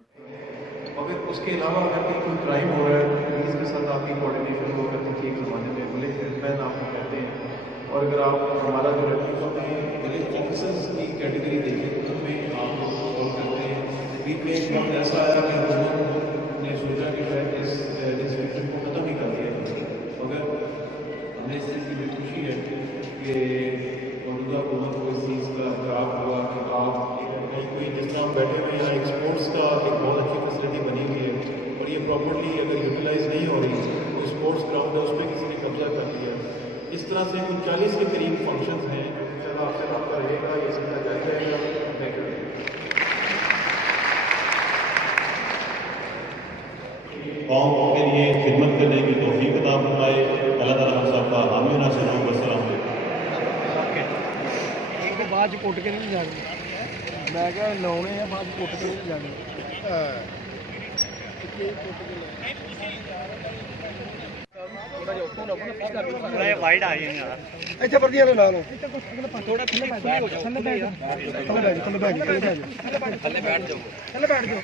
اور پھر اس کے علاوہ اگر کہیں کوئی کرائم ہو رہا ہے تو پولیس کے ساتھ آپ کی کوآرڈینیشن ہوا کرتی تھی ایک زمانے میں، ولیج ہیلپ لائن آپ کو کہتے ہیں. اور اگر آپ ہمارا جو ریفیو میں ولیج آفیسرز کی کیٹیگری دیکھیں تو ان میں آپ لوگ کال کرتے ہیں. بیچ میں ایک وقت ایسا آیا کہ حکومت نے سوچا کہ شاید اس ڈسٹرکٹ کو ختم ہی کر دیا جائے، مگر ہمیں اس چیز کی بڑی خوشی ہے کہ موجودہ حکومت کو اس چیز کا اعتراف ہوا کہ آپ کوئی جس طرح ہم بیٹھے ہوئے ہیں ایک اسپورٹس کا ایک بہت اچھی فیسلٹی بنی ہوئی ہے اور یہ پراپرلی اگر یوٹیلائز نہیں ہو رہی تو اسپورٹس گراؤنڈ ہے اس پہ کسی نے قبضہ کر لیا. اس طرح سے کچھ 40 کے قریب فنکشنز ہیں. چلو آپ سے رابطہ رہے گا، یہ سمجھا جائے گا. Thank you. قوم کے لیے خدمت کرنے کی توفیق عطا فرمائے. اللہ تعالیٰ ہم سب کا حامی و ناصر ہو. السلام علیکم. بعد کٹ کے نہیں جانے، میں کہ لاؤنے ہیں بعد کٹ کے نہیں جانے. وائڈ آ گئی یار اتنے پردیاں لا لو تھوڑا تھلے بیٹھ جاؤ تھلے بیٹھ جاؤ تھلے بیٹھ جاؤ.